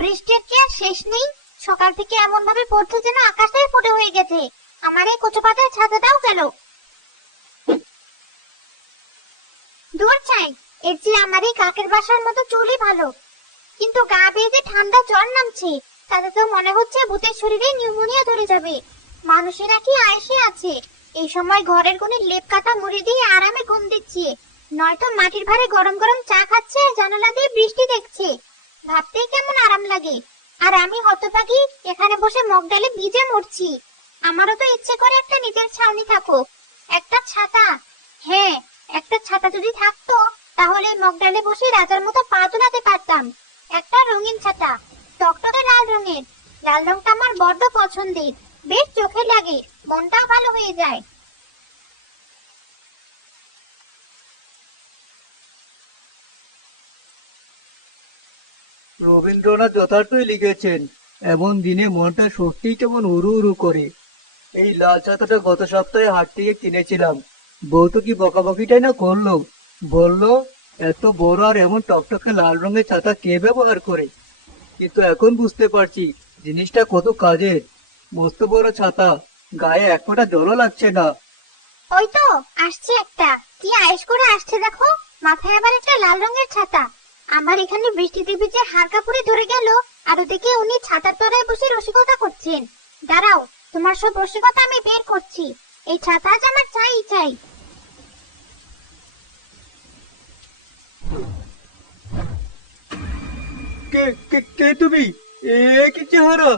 বৃষ্টির কি আর শেষ নেই? সকাল থেকে এমন ভাবে পড়ছে যেন আকাশটাই ফুটে হয়ে গেছে। আমার এই কচু পাতার ছাতাটাও গেল। দূর চাই, এর চেয়ে আমার এই কাকের বাসার মতো চুলই ভালো। কিন্তু গা বেয়ে যে ঠান্ডা জ্বর নামছে, তাতে তো মনে হচ্ছে ভূতের শরীরে নিউমোনিয়া ধরে যাবে। মানুষেরা কি আয়েসে আছে এই সময় ঘরের কোণে লেপ কাটা মুড়ি দিয়ে আরামে ঘুম দিচ্ছে, নয়তো মাটির ভারে গরম গরম চা খাচ্ছে, জানালা দিয়ে বৃষ্টি দেখছে। ভাবতেই কেমন আরাম লাগে। আর আমি হতভাগী এখানে বসে মগ ডালে ভিজে মরছি। আমারও তো ইচ্ছে করে একটা নিজের ছাউনি থাকুক, একটা ছাতা। হ্যাঁ, একটা ছাতা যদি থাকতো তাহলে মগ ডালে বসে রাজার মতো পা তোলাতে পারতাম। একটা রঙিন ছাতা, টকটকে লাল রঙের। লাল রংটা আমার বড্ড পছন্দের, বেশ চোখে লাগে, মনটাও ভালো হয়ে যায়। রবীন্দ্রনাথ যথার্থই লিখেছেন, এমন দিনে মনটা সত্যিই কেমন উড়ু উড়ু করে। এই লাল ছাতাটা গত সপ্তাহে হাট থেকে কিনেছিলাম। বউ তো কি বকাবকিটাই না করলো, বললো এত বড় আর এমন টকটকে লাল রঙের ছাতা কে ব্যবহার করে। কিন্তু এখন বুঝতে পারছি জিনিসটা কত কাজের। মস্ত বড় ছাতা, গায়ে এক ফোঁটা জলও লাগছে না। ওই তো আসছে একটা, কি আয়েশ করে আসছে দেখো। মাথায় আবার একটা লাল রঙের ছাতা। আমার এখানে বৃষ্টিতে ভিজে হাড় কাপড়ে ধরে গেল, আর ওদিকে উনি ছাতার তলায় বসে রসিকতা করছেন। দাঁড়াও, তোমার সব রসিকতা আমি বের করছি। এই ছাতা আজ আমার চাই চাই। কে কে কে তুমি? এ কি চেহারা!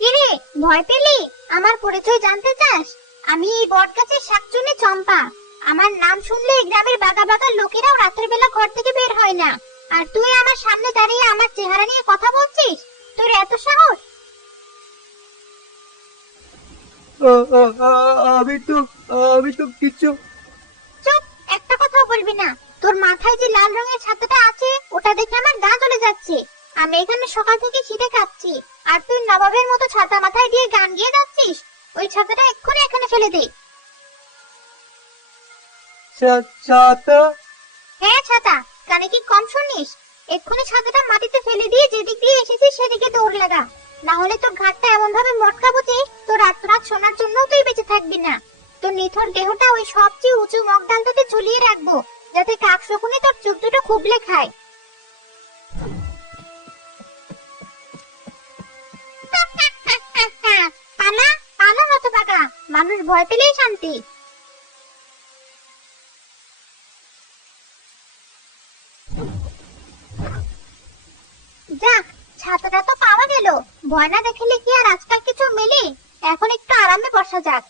কিরে, ভয় পেলি? আমার পরিচয় জানতে চাস? আমি এই বটগাছের শাকচুন্নি চম্পা। আমার নাম শুনলে এই গ্রামের বাগা বাগা লোকেরাও রাতের বেলা ঘর থেকে বের হয় না। আর তুই আমার সামনে দাঁড়িয়ে আমার চেহারা নিয়ে কথা বলছিস? তোর এত সাহস? আমি তো কিছু। চুপ, একটা কথাও বলবি না। তোর মাথায় যে লাল রঙের ছাতাটা আছে ওটা দেখে আমার গা জ্বলে যাচ্ছে। আমি এখানে সকাল থেকে শীতে কাঁপছি, আর তুই নবাবের মতো ছাতা মাথায় দিয়ে গান গেয়ে যাচ্ছিস। ওই ছাতাটা এক্ষুনি এখানে ফেলে দে। ছাতা? হ্যাঁ ছাতা, কানে কি কম শুনিস? এক্ষুনি ছাতাটা মাটিতে ফেলে দিয়ে যেদিক দিয়ে এসেছিস সেদিকে দৌড় লাগা। না হলে তোর ঘাটটা এমন ভাবে মটকাবো যে তোর আত্মরাত শোনার জন্য তুই বেঁচে থাকবি না। তোর নিথর দেহটা ওই সবচেয়ে উঁচু মগডালটাতে ঝুলিয়ে রাখবো, যাতে কাক শকুনি তোর চোখ দুটো খুবলে খায়। পালা পালা হতভাগা, মানুষ ভয় পেলেই শান্তি। যাক, ছাতাটা তো পাওয়া গেল। ভয় না দেখালে কি আর আজকাল কিছু মেলে? এখন একটু আরামে বসা যাক।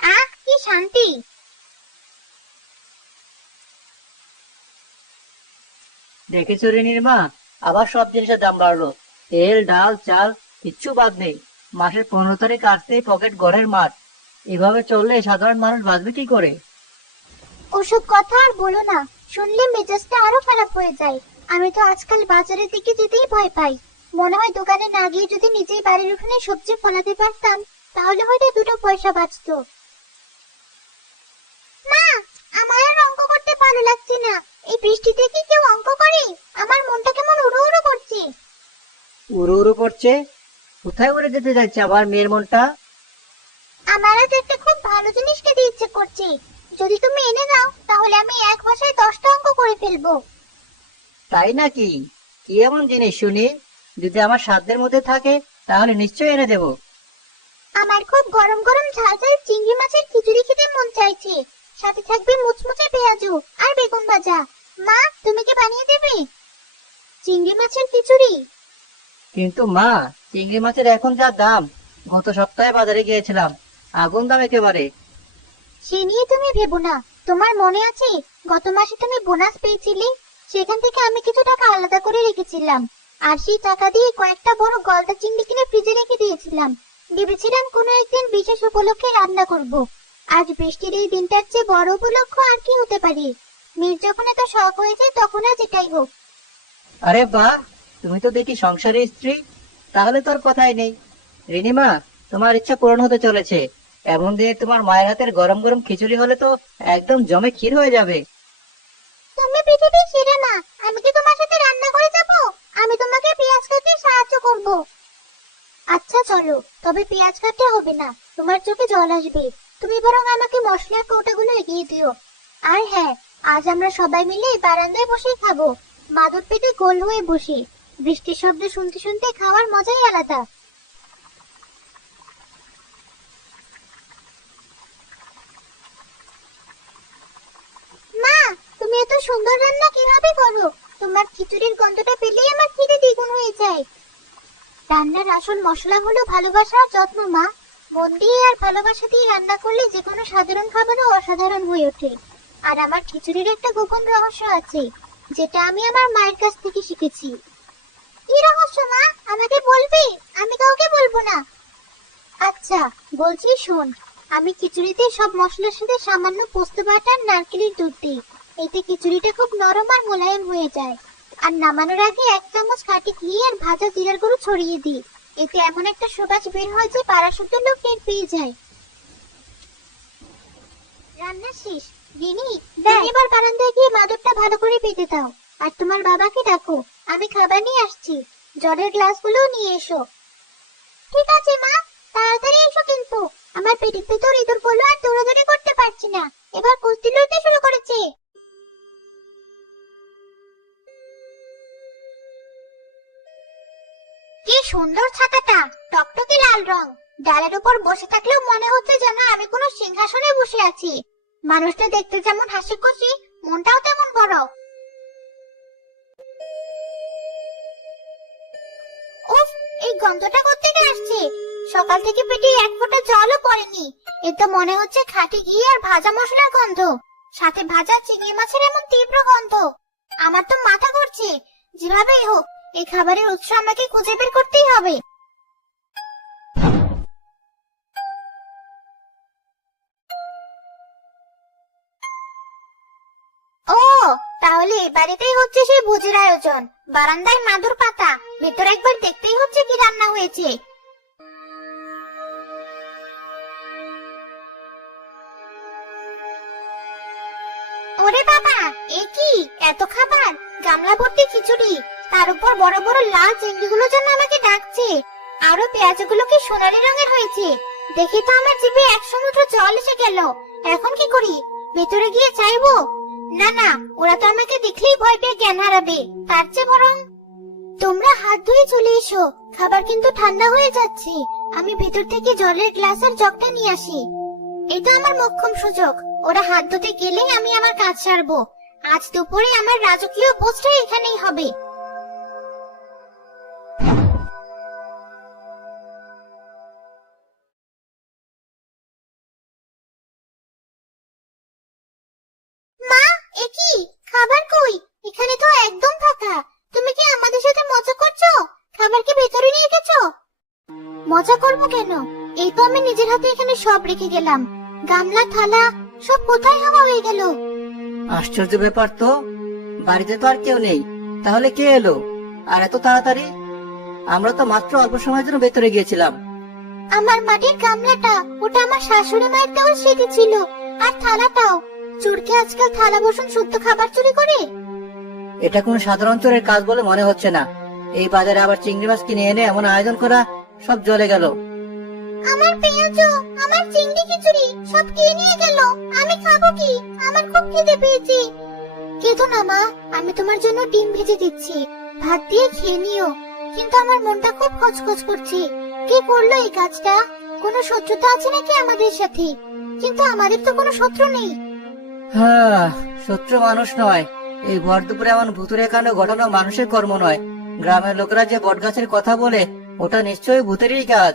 আহ, কি শান্তি! দেখেছো রে নির্মা, আবার সব জিনিসের দাম বাড়লো। তেল, ডাল, চাল কিচ্ছু বাদ নেই। মাসের 15 তারিখ আসতেই পকেট ঘরের মাঠ। এভাবে চললে সাধারণ মানুষ বাঁচবে কি করে? ওসব কথা আর বলো না, শুনলে মেজাজটা আরো খারাপ হয়ে যায়। আমি তো আজকাল বাজারের দিকে যেতেই ভয় পাই। মনে হয় দোকানে না গিয়ে যদি নিজেই বাড়ির উঠোনে সবজি ফলাতে পারতাম, তাহলে হয়তো দুটো পয়সা বাঁচতো। মা, আমার আর অঙ্ক করতে ভালো লাগছে না। এই বৃষ্টিতে কি কেউ অঙ্ক করে? আমার মনটা কেমন উড়ো উড়ো করছে। উড়ো উড়ো করছে? কোথায় উড়ে যেতে যাচ্ছে আবার মেয়ের মনটা? আমার আজ একটা খুব ভালো জিনিস খেতে ইচ্ছে করছে। যদি তুমি এনে দাও তাহলে আমি এক ভাষায় 10টা অঙ্ক করে ফেলবো। তাই নাকি? কি এমন জিনিস শুনি? যদি আমার সাধ্যের মধ্যে থাকে তাহলে নিশ্চয়ই এনে দেবো। আমার খুব গরম গরম ঝাল ঝাল চিংড়ি মাছের খিচুড়ি খেতে মন চাইছে। সাথে থাকবে মুচমুচে পেঁয়াজু আর বেগুন ভাজা। মা, তুমি কি বানিয়ে দেবে? চিংড়ি মাছের খিচুড়ি? কিন্তু মা, চিংড়ি মাছের এখন যা দাম, গত সপ্তাহে বাজারে গিয়েছিলাম, আগুন দাম একেবারে। সে নিয়ে তুমি ভেবো না। তোমার মনে আছে গত মাসে তুমি বোনাস পেয়েছিলে? সেখান থেকে আমি কিছু টাকা আলাদা করে রেখেছিলাম, আর সেই টাকা দিয়ে কয়েকটা বড় গলদা চিংড়ি কিনে ফ্রিজে রেখে দিয়েছিলাম। ভেবেছিলাম কোনো একদিন বিশেষ উপলক্ষে রান্না করব। আজ বৃষ্টির এই দিনটার চেয়ে বড় উপলক্ষ আর কি হতে পারে? মেয়ের যখন এত শখ হয়েছে তখন আর যেটাই হোক। আরে বাহ, তুমি তো দেখি সংসারী স্ত্রী। তাহলে তোর কথাই নেই। রিনিমা, তোমার ইচ্ছা পূরণ হতে চলেছে। এমন দিনে তোমার মায়ের হাতের গরম গরম খিচুড়ি হলে তো একদম জমে ক্ষীর হয়ে যাবে। তুমি পৃথিবীর সেরা মা, আমি কি তোমার সাথে রান্না করে যাব? আমি তোমাকে পেঁয়াজ আচ্ছা চলো, তবে পেঁয়াজ কাটতে হবে না, তোমার চোখে জল আসবে। তুমি বরং আমাকে মশলার কৌটাগুলো এগিয়ে দিও। আর হ্যাঁ, আজ আমরা সবাই মিলে বারান্দায় বসে খাবো, মাদুর পেতে গোল হয়ে বসে। বৃষ্টির শব্দ শুনতে শুনতে খাওয়ার মজাই আলাদা। মা, তুমি এত সুন্দর রান্না কিভাবে করো? তোমার খিচুড়ির গন্ধটা পেলেই আমার খিদে দ্বিগুণ হয়ে যায়। রান্নার আসল মশলা হলো ভালোবাসা আর যত্ন মা। মন দিয়ে আর ভালোবাসা দিয়ে রান্না করলে যে কোনো সাধারণ খাবারও অসাধারণ হয়ে ওঠে। আর আমার খিচুড়ির একটা গোপন রহস্য আছে, যেটা আমি আমার মায়ের কাছ থেকে শিখেছি। কি রহস্য মা? আমাকে বলবি? আমি কাউকে বলবো না। আচ্ছা বলছি, শোন। আমি খিচুড়িতে সব মশলার সাথে সামান্য পোস্ত বাটা আর নারকেলের দুধ দিই। এতে খিচুড়িটা খুব নরম আর মোলায়েম হয়ে যায়। আর নামানোর আগে 1 চামচ খাঁটি ঘি আর ভাজা জিরার গুঁড়ো ছড়িয়ে দিই। এতে এমন একটা সুবাস বের হয় যে পাড়া শুদ্ধ লোক টের পেয়ে যায়। রান্না শেষ। রিনি, এবার বারান্দায় গিয়ে মাদুরটা ভালো করে পেতে দাও। আর তোমার বাবাকে ডাকো, আমি খাবার নিয়ে আসছি। জলের গ্লাসগুলো নিয়ে এসো। ঠিক আছে মা, তাড়াতাড়ি এসো কিন্তু। আমার পেটের ভেতর ইঁদুর গুলো আর দৌড়াদৌড়ি করতে পারছি না, এবার কুস্তি লড়তে শুরু করেছে। কি সুন্দর ছাতাটা, টকটকে লাল রং। ডালের উপর বসে থাকলেও মনে হচ্ছে যেন আমি কোনো সিংহাসনে বসে আছি। মানুষটা দেখতে যেমন হাসি খুশি, মনটাও তেমন বড়। উফ, এই গন্ধটা কোত্থেকে আসছে? সকাল থেকে পেটে 1 ফোঁটা জলও পড়েনি। এ তো মনে হচ্ছে খাঁটি ঘি আর ভাজা মশলার গন্ধ, সাথে ভাজা চিংড়ি মাছের এমন তীব্র গন্ধ। আমার তো মাথা ঘুরছে। যেভাবেই হোক, এই খাবারের উৎস আমাকে খুঁজে বের করতেই হবে। ও, তাহলে এই বাড়িতেই হচ্ছে সেই ভোজের আয়োজন। বারান্দায় মাদুর পাতা, ভেতর একবার দেখতেই হচ্ছে কি রান্না হয়েছে। ওরে বাবা, এ কি এত খাবার! গামলা ভর্তি খিচুড়ি, তার উপর বড় বড় লাল চিংড়িগুলো যেন আমাকে ডাকছে। আরো পেঁয়াজগুলো কি সোনালী রঙের হয়েছে। দেখে তো আমার জিভে 1 সমুদ্র জল এসে গেল। এখন কি করি? ভেতরে গিয়ে চাইবো? না না, ওরা তো আমাকে দেখলেই ভয় পেয়ে জ্ঞান হারাবে। তার চেয়ে বরং তোমরা হাত ধুয়ে চলে এসো, খাবার কিন্তু ঠান্ডা হয়ে যাচ্ছে। আমি ভেতর থেকে জলের গ্লাস আর জগটা নিয়ে আসি। এটা আমার মোক্ষম সুযোগ। ওরা হাত ধুতে গেলেই আমি আমার কাজ সারবো। আজ দুপুরে আমার রাজকীয় ভোজটা এখানেই হবে। মা, এ কি খাবার কই? এখানে তো একদম ফাঁকা। তুমি কি আমাদের সাথে মজা করছো? খাবার কি ভেতরে নিয়ে গেছো? মজা করবো কেন? এই তো আমি নিজের হাতে এখানে সব রেখে গেলাম। গামলা থালা সব কোথায় হাওয়া হয়ে গেল? আশ্চর্য ব্যাপার তো, বাড়িতে তো আর কেউ নেই, তাহলে কে এলো আর এত তাড়াতাড়ি? আমরা তো মাত্র অল্প সময়ের জন্য ভেতরে গিয়েছিলাম। আমার মাটির গামলাটা, ওটা আমার শাশুড়ি মায়ের দেওয়া স্মৃতি ছিল। আর থালাটাও। চোরকে আজকাল থালা বাসন শুদ্ধ খাবার চুরি করে? এটা কোন সাধারণ চোরের কাজ বলে মনে হচ্ছে না। এই বাজারে আবার চিংড়ি মাছ কিনে এনে এমন আয়োজন করা, সব জ্বলে গেল। আমার পেঁয়াজও, আমার চিংড়ি খিচুড়ি সব কে নিয়ে গেল? আমি খাবো কি? আমার খুব খিদে পেয়েছে। কেঁদো না মা, আমি তোমার জন্য ডিম ভেজে দিচ্ছি, ভাত দিয়ে খেয়ে নিও। কিন্তু আমার মনটা খুব খচখচ করছে। কে করলো এই কাজটা? কোনো শত্রুতা আছে নাকি আমাদের সাথে? কিন্তু আমাদের তো কোনো শত্রু নেই। হ্যাঁ, শত্রু মানুষ নয়। এই ভর দুপুরে এমন ভুতুরে কাণ্ড ঘটানো মানুষের কর্ম নয়। গ্রামের লোকেরা যে বটগাছের কথা বলে, ওটা নিশ্চয়ই ভূতেরই কাজ।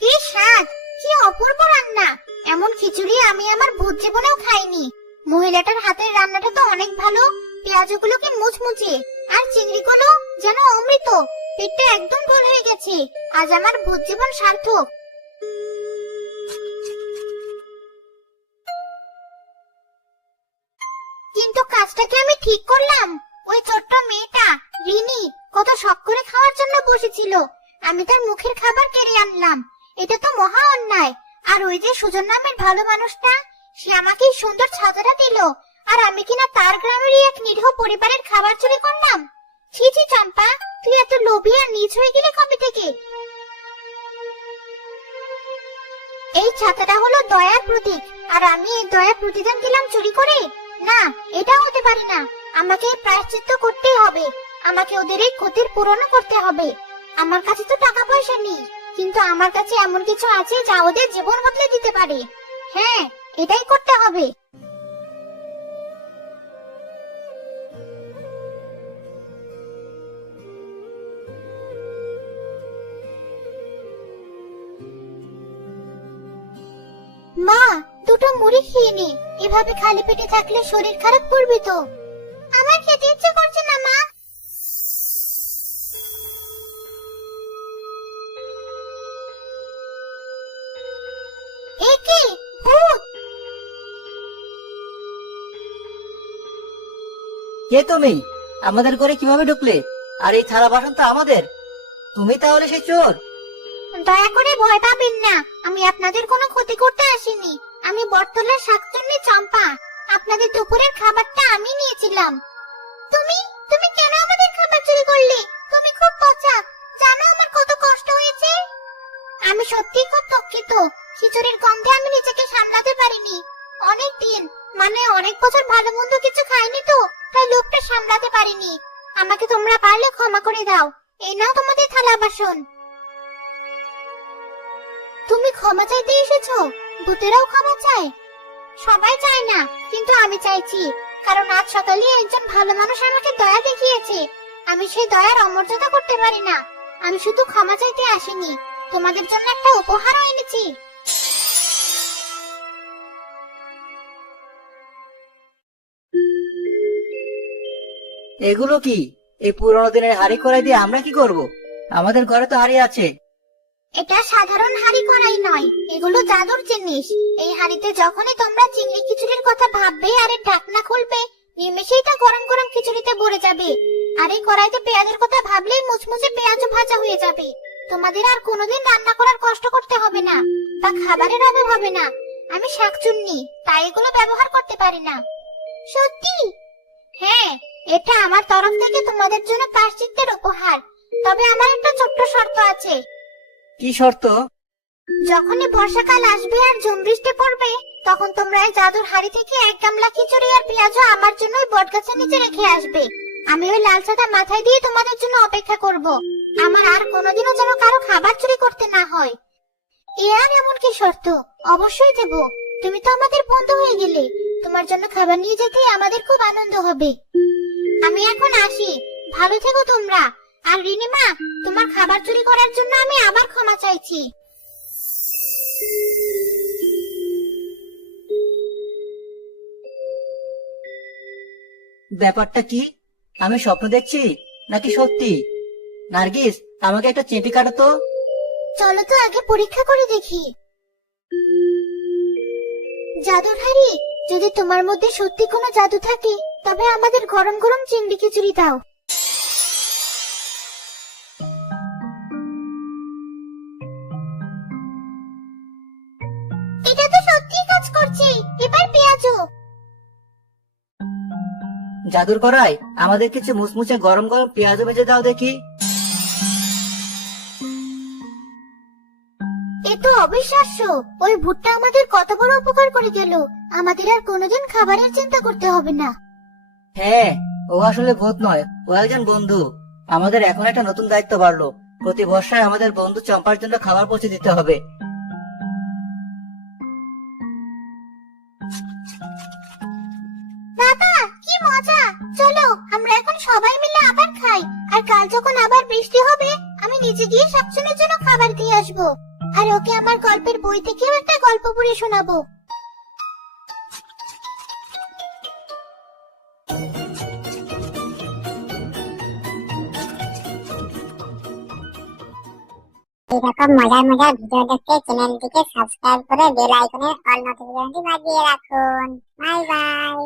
কি স্বাদ, কি অপূর্ব রান্না! এমন খিচুড়ি আমি আমার ভূত জীবনেও খাইনি। মহিলাটার হাতের রান্নাটা তো অনেক ভালো। পেঁয়াজগুলো কি মুচমুচে, আর চিংড়িগুলো যেন অমৃত। পেটটা একদম গোল হয়ে গেছে। আজ আমার ভূত জীবন সার্থক। কিন্তু কাজটা কি আমি ঠিক করলাম? ওই ছোট্ট মেয়েটা রিনি কত শখ করে খাওয়ার জন্য বসেছিল, আমি তার মুখের খাবার কেড়ে আনলাম। এটা তো মহা অন্যায়। আর ওই যে সুজন নামের ভালো মানুষটা, সে আমাকে এই সুন্দর ছাতাটা দিল, আর আমি কিনা তার গ্রামেরই এক নিরীহ পরিবারের খাবার চুরি করলাম। ছি ছি চম্পা, তুই এত লোভী আর নীচ হয়ে গেলি কবে থেকে? এই ছাতাটা হলো দয়ার প্রতীক, আর আমি এই দয়ার প্রতিদান দিলাম চুরি করে? না, এটা হতে পারে না। আমাকে এই প্রায়শ্চিত্ত করতেই হবে। আমাকে ওদের এই ক্ষতির পূরণও করতে হবে। আমার কাছে তো টাকা পয়সা নেই, কিন্তু আমার কাছে এমন কিছু আছে যা ওদের জীবন বদলে দিতে পারে। হ্যাঁ, এটাই করতে হবে। মা, দুটো মুড়ি খেয়ে নে। এভাবে খালি পেটে থাকলে শরীর খারাপ করবে তো। আমার খেতে ইচ্ছে করছে না মা। এ কি ভূত? কে তুমি? আমাদের ঘরে কিভাবে ঢুকলে? আর এই থালা বাসন তো আমাদের। তুমি তাহলে সেই চোর? দয়া করে ভয় পাবেন না, আমি আপনাদের কোনো ক্ষতি করতে আসিনি। আমি বটতলার শাকচুন্নি চম্পা। আপনাদের দুপুরের খাবারটা আমি নিয়েছিলাম। তুমি তুমি কেন আমাদের খাবার চুরি করলে? তুমি খুব পচা। জানো আমার কত কষ্ট হয়েছে? আমি সত্যিই খুব দুঃখিত। খিচুড়ির গন্ধে আমি নিজেকে সামলাতে পারিনি। অনেক দিন, মানে অনেক বছর ভালো মন্দ কিছু খাইনি তো, তাই লোভটা সামলাতে পারিনি। আমাকে তোমরা পারলে ক্ষমা করে দাও। এই নাও তোমাদের থালা বাসন। তুমি ক্ষমা চাইতে এসেছো? ভূতেরাও ক্ষমা চায়? সবাই চায় না, কিন্তু আমি চাইছি। কারণ আজ সকালে একজন ভালো মানুষ আমাকে দয়া দেখিয়েছে। আমি সেই দয়ার অমর্যাদা করতে পারি না। আমি শুধু ক্ষমা চাইতে আসিনি, তোমাদের জন্য একটা উপহারও এনেছি। এগুলো কি? এই পুরোনো দিনের হাড়ি কড়াই দিয়ে আমরা কি করব? আমাদের ঘরে তো হাড়ি আছে। এটা সাধারণ হাঁড়ি কড়াই নয়, এগুলো জাদুর জিনিস। এই হাঁড়িতে যখনই তোমরা চিংড়ি খিচুড়ির কথা ভাববে আর এর ঢাকনা খুলবে, নিমেষেই তা গরম গরম খিচুড়িতে ভরে যাবে। আর এই কড়াইতে পেঁয়াজের কথা ভাবলেই মুচমুচে পেঁয়াজও ভাজা হয়ে যাবে। তোমাদের আর কোনোদিন রান্না করার কষ্ট করতে হবে না, বা খাবারের অভাব হবে না। আমি শাকচুন্নি, তাই এগুলো ব্যবহার করতে পারি না। সত্যি? হ্যাঁ, এটা আমার তরফ থেকে তোমাদের জন্য প্রায়শ্চিত্তের উপহার। তবে আমার একটা ছোট্ট শর্ত আছে। কি শর্ত? যখনই বর্ষাকাল আসবে আর ঝুম বৃষ্টি পড়বে, তখন তোমরা এই জাদুর হাড়ি থেকে এক গামলা খিচুড়ি আর পেঁয়াজও আমার জন্য ওই বটগাছের নিচে রেখে আসবে। আমি ওই লাল ছাতা মাথায় দিয়ে তোমাদের জন্য অপেক্ষা করব। আমার আর কোনোদিনও যেন কারো খাবার চুরি করতে না হয়। এ আর এমন কি শর্ত? অবশ্যই দেব। তুমি তো আমাদের বন্ধু হয়ে গেলে, তোমার জন্য খাবার নিয়ে যেতে আমাদের খুব আনন্দ হবে। আমি এখন আসি, ভালো থেকো তোমরা। আর রিনিমা, তোমার খাবার চুরি করার জন্য আমি আবার ক্ষমা চাইছি। ব্যাপারটা কি? আমি স্বপ্ন দেখছি নাকি সত্যি? নার্গিস, আমাকে একটা চেপি কাটো তো। চলো তো আগে পরীক্ষা করে দেখি। জাদুর হাড়ি, যদি তোমার মধ্যে সত্যি কোনো জাদু থাকে, তবে আমাদের গরম গরম চিংড়ি খিচুড়ি দাও। এটা তো সত্যিই কাজ করছে। এবার পেঁয়াজও। জাদুর করাই আমাদের কিছু মুচমুচে গরম গরম পেঁয়াজও ভেজে দাও দেখি। এ তো অবিশ্বাস্য। ওই ভুট্টা আমাদের কত বড় উপকার করে গেল। আমাদের আর কোনোদিন খাবারের চিন্তা করতে হবে না। হ্যাঁ, ও আসলে ভূত নয়, ও একজন বন্ধু। আমাদের এখন একটা নতুন দায়িত্ব বাড়লো। প্রতি বর্ষায় আমাদের বন্ধু চম্পার জন্য খাবার পৌঁছে দিতে হবে। বাবা, কি মজা! চলো আমরা এখন সবাই মিলে আবার খাই। আর কাল যখন আবার বৃষ্টি হবে, আমি নিজে গিয়ে শাকচুন্নির জন্য খাবার দিয়ে আসবো। আর ওকে আমার গল্পের বই থেকেও একটা গল্প পড়ে শোনাবো। এরকম মজার মজার ভিডিও দেখতে চ্যানেলটিকে সাবস্ক্রাইব করে বেল আইকনের অল নোটিফিকেশনটি বাজিয়ে রাখুন। Bye bye.